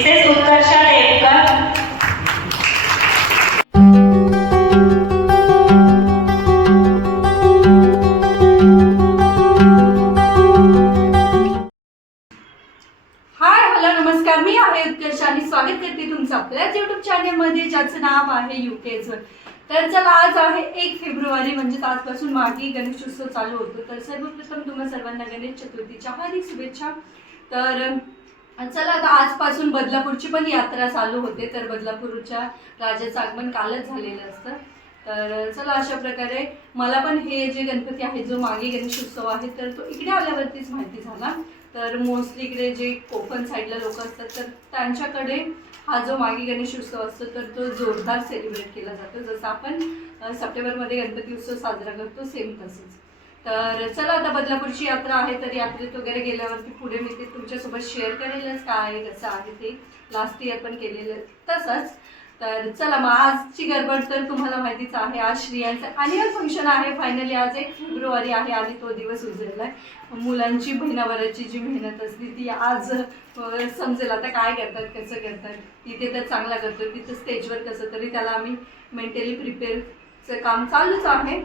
Mrs Utkarsha Devkar hi hello नमस्कार. मी आहे उत्कर्ष आणि स्वागत करते तुमचं आपल्याच युट्यूब चॅनलमध्ये ज्याचं नाव आहे युकेज तर चला आज आहे एक फेब्रुवारी म्हणजे आजपासून मागे गणेशोत्सव चालू होतो. तर सर्वप्रथम तुम्हाला सर्वांना गणेश चतुर्थीच्या हार्दिक शुभेच्छा. तर चला आता आजपासून बदलापूरची पण यात्रा चालू होते तर बदलापूरच्या राजाचं आगमन कालच झालेलं असतं. तर चला अशा प्रकारे मला पण हे जे गणपती आहे जो मागे गणेशोत्सव आहे तर तो इकडे आल्यावरतीच माहिती झाला. तर मोस्टली इकडे जे कोकण साईडला लोक असतात तर त्यांच्याकडे हा जो मागे गणेश उत्सव असतो तर तो जोरदार सेलिब्रेट केला जातो. जसं आपण सप्टेंबरमध्ये गणपती उत्सव साजरा करतो सेम तसंच. तर चला आता बदलापूरची यात्रा आहे तरी यात्रेत वगैरे गेल्यावरती पुढे मी ते तुमच्यासोबत शेअर करेलच काय आहे कसं आहे ते. लास्ट इयर पण केलेलं तसंच. तर चला मग आजची गडबड तर तुम्हाला माहितीच आहे आज श्रियांचं अॅन्युअल फंक्शन आहे. फायनली आज एक फेब्रुवारी आहे आणि तो दिवस उजळला आहे मुलांची महिनाभराची जी मेहनत असते ती आज समजेल आता काय करतात कसं करतात. तिथे तर चांगला करतो तिथं स्टेजवर कसं तरी त्याला आम्ही मेंटली प्रिपेअरचं काम चालूच आहे.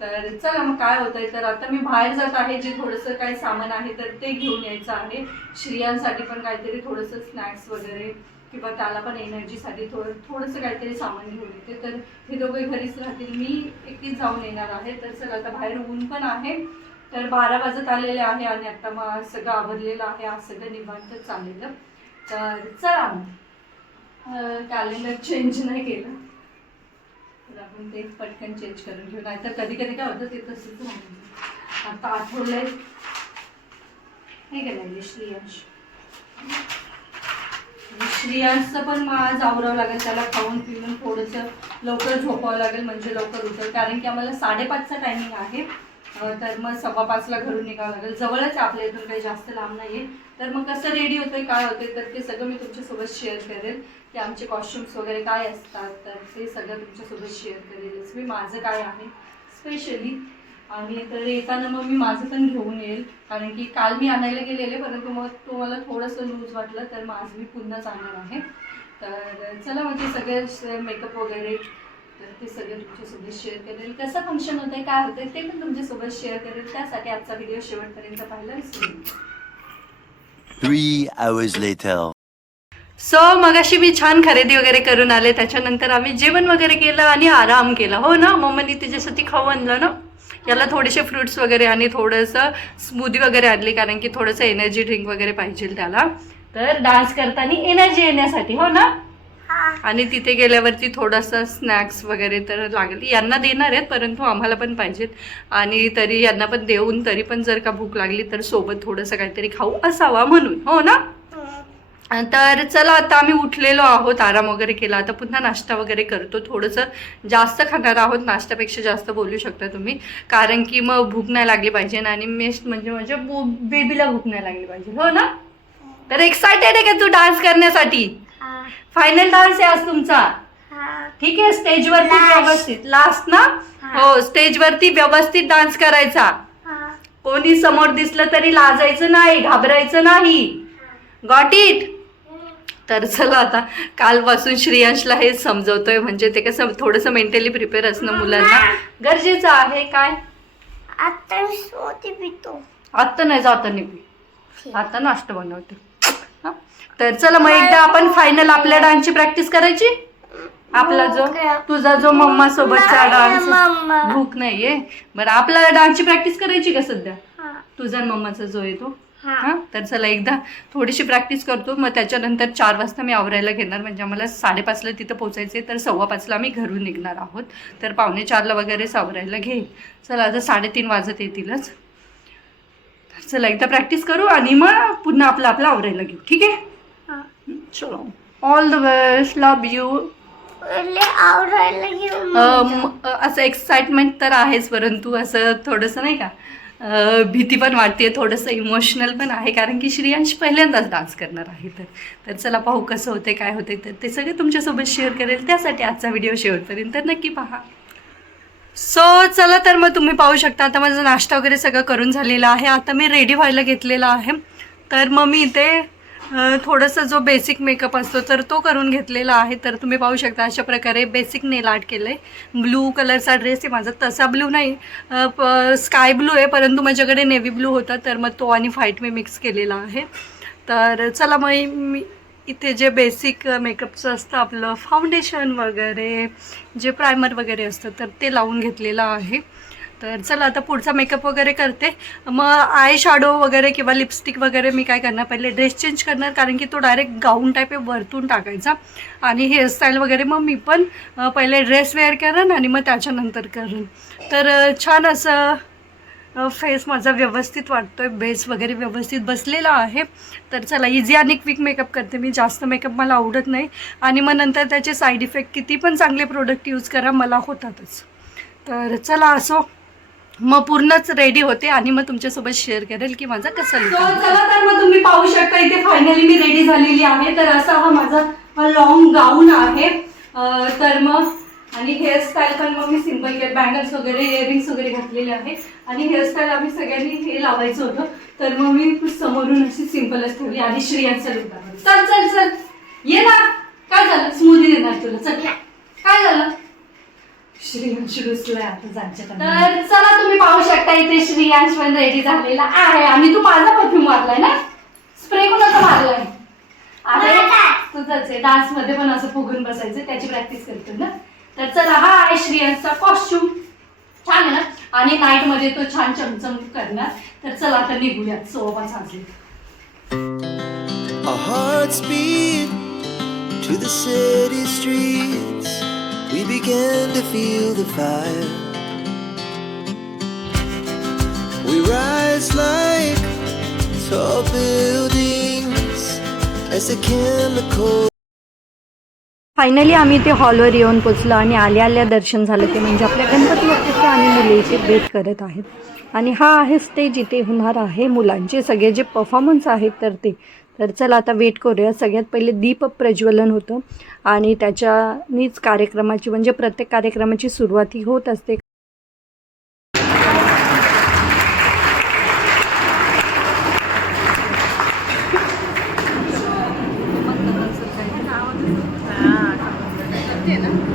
तर चला मग काय होतंय? तर आता मी बाहेर जात आहे जे थोडंसं काही सामान आहे तर ते घेऊन यायचं आहे. श्रियांसाठी पण काहीतरी थोडंसं स्नॅक्स वगैरे किंवा त्याला पण एनर्जीसाठी थोडं थोडंसं काहीतरी सामान घेऊन येते. तर हे दोघे घरीच राहतील. मी एकटीच जाऊन येणार आहे. तर चला आता बाहेर ऊन पण आहे. तर बारा वाजत आलेले आहे आणि आता मग सगळं आवरलेलं आहे. आज सगळं निवांत चाललेलं. तर चला मग. कॅलेंडर चेंज नाही केलं. आपण ते पटकन चेंज करून घेऊ. नाहीतर कधी कधी काय होतं ते तसंच नाही आता आठवलंय. हे काय लागले श्रेयांश. श्रेयांशचं पण आज आवरावं लागेल. त्याला खाऊन पिऊन थोडंसं लवकर झोपावं लागेल म्हणजे लवकर उतर कारण की आम्हाला साडेपाचचा टायमिंग आहे. तर मग सव्वा पाचला घरून निघावं लागेल. जवळच आपल्या इथून काही जास्त लांब नाही आहे तर मग कसं रेडी होतंय काय होतंय तर ते सगळं मी तुमच्यासोबत शेअर करेल. की आमचे कॉस्ट्युम्स वगैरे काय असतात तर ते सगळं तुमच्यासोबत शेअर करेलच मी. माझं काय आहे स्पेशली आणि तर येताना मग मी माझं पण घेऊन येईल. कारण की काल मी आणायला गेलेले परंतु मग तुम्हाला थोडंसं लूज वाटलं तर मग आज मी पुन्हा चालणार आहे. तर चला मग ते सगळे मेकअप वगैरे तर ते सगळं तुमच्यासोबत शेअर करेल. कसं फंक्शन होतंय काय होतंय ते पण तुमच्यासोबत शेअर करेल. त्यासाठी आजचा व्हिडिओ शेवटपर्यंत पाहायला विसरू नका. Three hours later. सो मगाशी मी छान खरेदी वगैरे करून आले. त्याच्यानंतर आम्ही जेवण वगैरे केलं आणि आराम केला. हो ना? मम्मीनी तिच्यासाठी खाऊ आणलं ना? याला थोडेसे फ्रुट्स वगैरे आणि थोडंसं स्मूदी वगैरे आणली कारण की थोडंसं एनर्जी ड्रिंक वगैरे पाहिजे त्याला. तर डान्स करताना एनर्जी येण्यासाठी. हो ना? आणि तिथे गेल्यावरती थोडासा स्नॅक्स वगैरे तर लागेल. यांना देणार आहेत परंतु आम्हाला पण पाहिजेत. आणि तरी यांना पण देऊन तरी पण जर का भूक लागली तर सोबत थोडंसं काहीतरी खाऊ असावा म्हणून. हो ना? तर चला आता आम्ही उठलेलो आहोत आराम वगैरे केला. आता पुन्हा नाश्ता वगैरे करतो. थोडंसं जास्त खाणार आहोत नाश्त्यापेक्षा जास्त बोलू शकता तुम्ही. कारण की मग भूक नाही लागली पाहिजे आणि मेस्ट म्हणजे माझ्या बेबीला भूक नाही लागली पाहिजे. हो ना? तर एक्सायटेड आहे का तू डान्स करण्यासाठी? फायनल डान्स आहे आज तुमचा. ठीक आहे स्टेजवरती व्यवस्थित. लास्ट ना? हो. स्टेजवरती व्यवस्थित डान्स करायचा. कोणी समोर दिसलं तरी लाजायचं नाही घाबरायचं नाही. गॉट इट तर चला आता कालपासून श्रेयांशला हे समजवतोय. म्हणजे ते कसं थोडंसं मेंटली प्रिपेअर असणं मुलांना गरजेचं आहे. काय? आता आत्ता नाही जाता निघू आता नाश्ता बनवते? तर चला मग एकदा आपण फायनल आपल्या डान्सची प्रॅक्टिस करायची. आपला जो तुझा जो मम्मा सोबतचा डान्स भूक नाहीये. बरं आपल्याला डान्सची प्रॅक्टिस करायची का सध्या? हा. तुझा मम्माचा जो आहे तो. हा. तर चला एकदा थोडीशी प्रॅक्टिस करतो. मग त्याच्यानंतर चार वाजता मी आवरायला घेणार. म्हणजे आम्हाला साडेपाचला तिथं पोचायचं आहे. तर सव्वा पाचला आम्ही घरून निघणार आहोत. तर पावणे चारला वगैरेच आवरायला घेईल. चला आता साडेतीन वाजत येतीलच तर चला एकदा प्रॅक्टिस करू आणि मग पुन्हा आपलं आपलं आवरायला घेऊ. ठीक आहे. चलो। All the best love you असं एक्साइटमेंट तर आहेच परंतु असं थोडंसं नाही का भीती पण वाटते थोडंसं इमोशनल पण आहे कारण की श्रेयांश पहिल्यांदाच डान्स करणार आहे. तर तर चला पाहू कसं होते काय होते तर ते सगळे तुमच्यासोबत शेअर करेल. त्यासाठी आजचा व्हिडिओ शेवटपर्यंत नक्की पहा. सो चला तर मग तुम्ही पाहू शकता आता माझा नाश्ता वगैरे सगळं करून झालेला आहे. आता मी रेडी व्हायला घेतलेला आहे. तर मग मी इथे थोडंसं जो बेसिक मेकअप असतो तर तो करून घेतलेला आहे. तर तुम्ही पाहू शकता अशा प्रकारे बेसिक नेल आर्ट केलं आहे ब्लू कलरचा ड्रेस आहे माझा. तसा ब्लू नाही. प स्काय ब्लू आहे परंतु माझ्याकडे नेव्ही ब्लू होता. तर मग तो आणि व्हाईट मी मिक्स केलेला आहे. तर चला मग मी इथे जे बेसिक मेकअपचं असतं आपलं फाउंडेशन वगैरे जे प्रायमर वगैरे असतं तर ते लावून घेतलेलं आहे. तर चला आता पुढचा मेकअप वगैरे करते. मग आय शॅडो वगैरे किंवा लिपस्टिक वगैरे मी काय करणार पहिले ड्रेस चेंज करणार कारण की तो डायरेक्ट गाऊन टाईप आहे वरतून टाकायचा. आणि हेअरस्टाईल वगैरे मग मी पण पहिले ड्रेस वेअर करेन आणि मग त्याच्यानंतर करेन. तर छान असं फेस माझा व्यवस्थित वाटतो आहे बेस वगैरे व्यवस्थित बसलेला आहे. तर चला इझी आणि क्विक मेकअप करते मी जास्त मेकअप मला आवडत नाही. आणि मग नंतर त्याचे साईड इफेक्ट किती पण चांगले प्रोडक्ट यूज करा मला होतातच. तर चला असो. मग पूर्णच रेडी होते आणि मग तुमच्यासोबत शेअर करेल की माझा कसा. चला तर मग तुम्ही पाहू शकता इथे फायनली मी रेडी झालेली आहे. तर असा हा माझा लॉंग गाऊन आहे. तर मग आणि हेअरस्टाईल पण मग मी सिंपल केअर बँगल्स वगैरे इयरिंग्स वगैरे घातलेले आहे. आणि हेअरस्टाईल आम्ही सगळ्यांनी हे लावायचं होतं. तर मग मी समोरून अशी सिम्पलच ठेवली आणि श्रेयांचा लुक चल चल चल. ये ना. काय झालं? स्मूदी देणार तुला. चल काय झालं श्रेयांश रुसलाय आता जायच्या तर चला तुम्ही पाहू शकता इथे श्रेयांश पण रेडी झालेला आहे. आणि तू माझा परफ्यूम मारलाय ना? स्प्रे कोणाचा मारलाय? अरे तुझंच आहे. डान्समध्ये पण असं फुगून बसायचं त्याची प्रॅक्टिस करतो ना? तर चला हा आहे श्रेयांशचा कॉस्ट्युम छान आहे ना? आणि नाईटमध्ये तो छान चमचम करणार. तर चला आता निघूयात. सोबत साजरी. Our hearts beat to the city streets. We began to feel the fire. We rise like tall buildings as the chemical. Finally आम्ही ते हॉलवर येऊन पोचलो आणि आल्या आल्या दर्शन झालं ते म्हणजे आपल्या गणपती बाप्पाचं आणि मुले इथे भेट करत आहेत आणि हा आहे स्टेज इथे होणार आहे मुलांचे सगळे जे परफॉर्मन्स आहेत तर ते तर चला आता वेट करूया. सगळ्यात पहिले दीप प्रज्वलन होतं आणि त्याच्यानीच कार्यक्रमाची म्हणजे प्रत्येक कार्यक्रमाची सुरुवात ही होत असते. Hello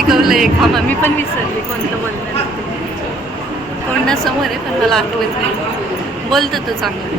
शिकवलं आहे का मी पण विसरले कोणतं बोलणार ते. तोंडासमोर आहे पण मला आठवत नाही. बोलतो तो चांगलं.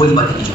会那么。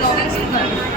老干净了。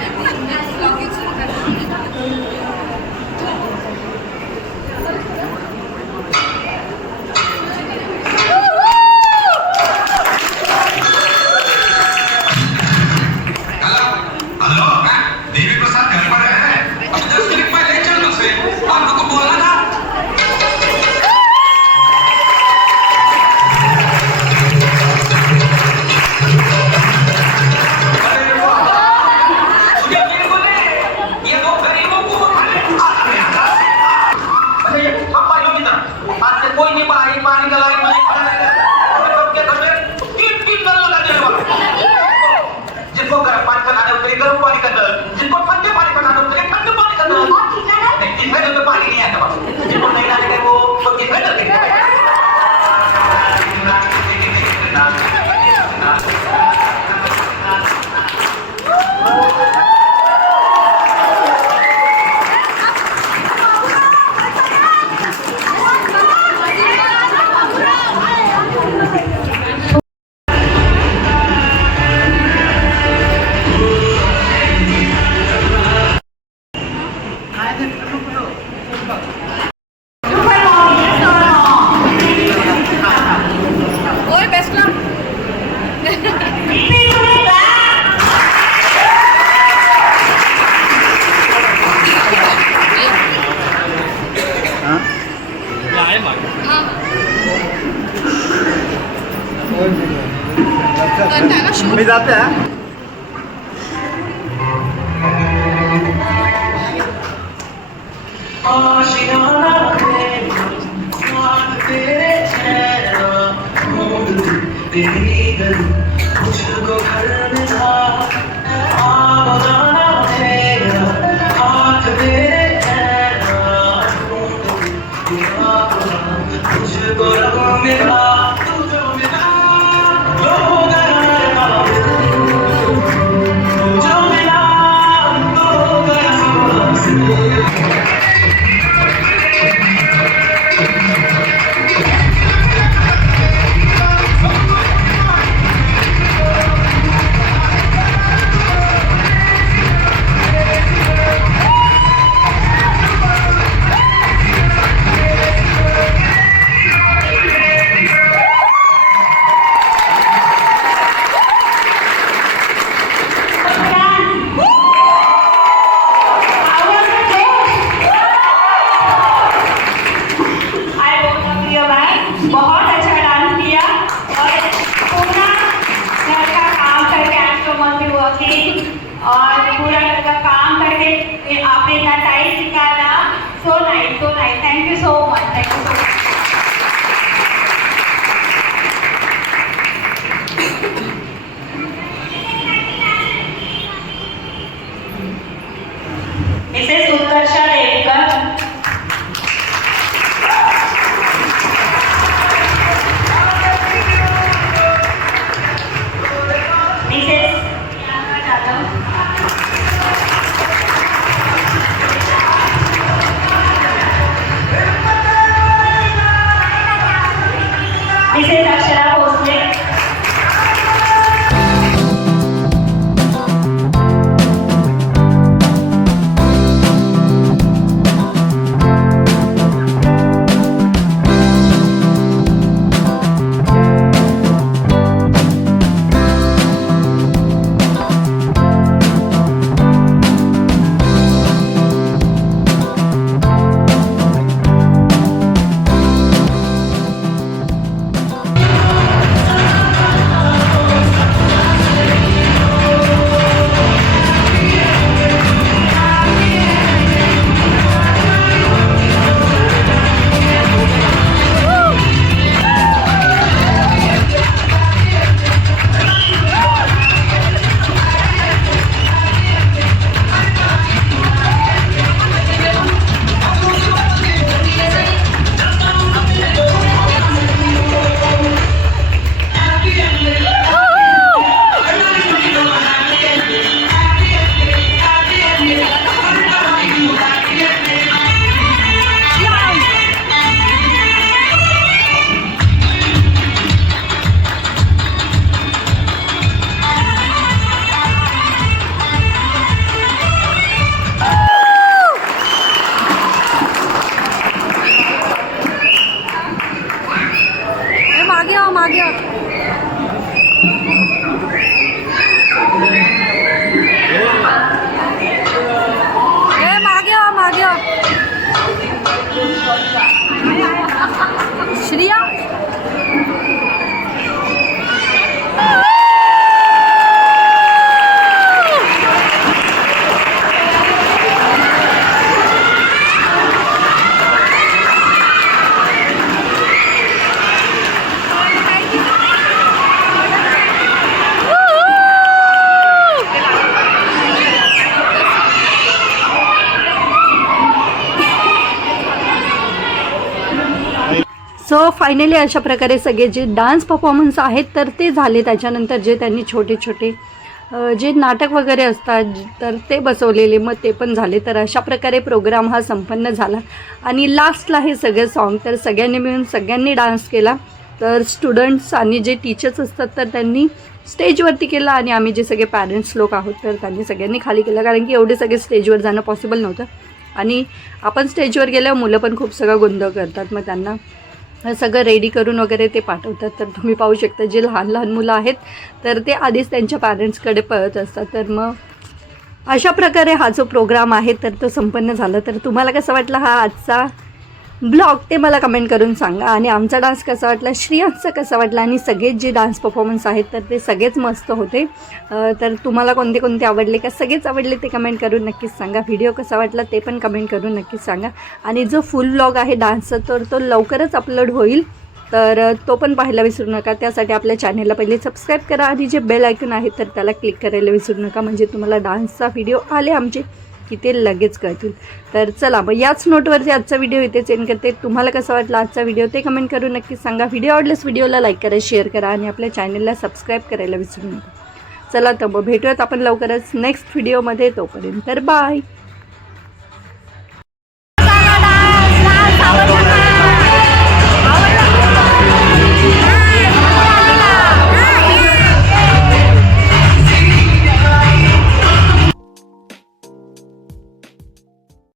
비는 죽어갈 सो फायनली अशा प्रकारे सगळे जे डान्स परफॉर्मन्स आहेत तर ते झाले. त्याच्यानंतर जे त्यांनी छोटे छोटे जे नाटक वगैरे असतात तर ते बसवलेले. मग ते पण झाले. तर अशा प्रकारे प्रोग्राम हा संपन्न झाला. आणि लास्टला हे सगळे सॉन्ग तर सगळ्यांनी मिळून सगळ्यांनी डान्स केला. तर स्टुडंट्स आणि जे टीचर्स असतात तर त्यांनी स्टेजवरती केलं आणि आम्ही जे सगळे पॅरेंट्स लोक आहोत तर त्यांनी सगळ्यांनी खाली केलं. कारण की एवढे सगळे स्टेजवर जाणं पॉसिबल नव्हतं. आणि आपण स्टेजवर गेल्यावर मुलं पण खूप सगळं गोंधळ करतात. मग त्यांना सगळं रेडी करून वगैरे ते पाठवतात. तर तुम्ही पाहू शकता जे लहान लहान मुलं आहेत तर ते आधीच त्यांच्या पॅरेंट्सकडे पळत असतात. तर मग अशा प्रकारे हा जो प्रोग्राम आहे तर तो संपन्न झाला. तर तुम्हाला कसं वाटला हा आजचा ब्लॉग ते मला कमेंट करून सांगा. आणि आमचा डान्स कसा वाटला श्रियांचा कसा वाटला आणि सगळेच जे डान्स परफॉर्मन्स आहेत तर ते सगळेच मस्त होते. तर तुम्हाला कोणते कोणते आवडले का सगळेच आवडले ते कमेंट करून नक्कीच सांगा. व्हिडिओ कसा वाटला ते पण कमेंट करून नक्कीच सांगा. आणि जो फुल ब्लॉग आहे डान्सचा तर तो लवकरच अपलोड होईल. तर तो पण पाहायला विसरू नका. त्यासाठी आपल्या चॅनेलला पहिले सबस्क्राईब करा. आणि जे बेल ऐकून आहे तर त्याला क्लिक करायला विसरू नका. म्हणजे तुम्हाला डान्सचा व्हिडिओ आले आमचे. की ते लगेच कळतील. तर चला मग याच नोटवरती आजचा व्हिडिओ इथेच एंड करते. तुम्हाला कसं वाटला आजचा व्हिडिओ ते कमेंट करून नक्की सांगा. व्हिडिओ आवडल्यास व्हिडिओला लाईक करा शेअर करा आणि आपल्या चॅनलला सबस्क्राईब करायला विसरू नका. चला तर मग भेटूयात आपण लवकरच नेक्स्ट व्हिडिओमध्ये तोपर्यंत तर बाय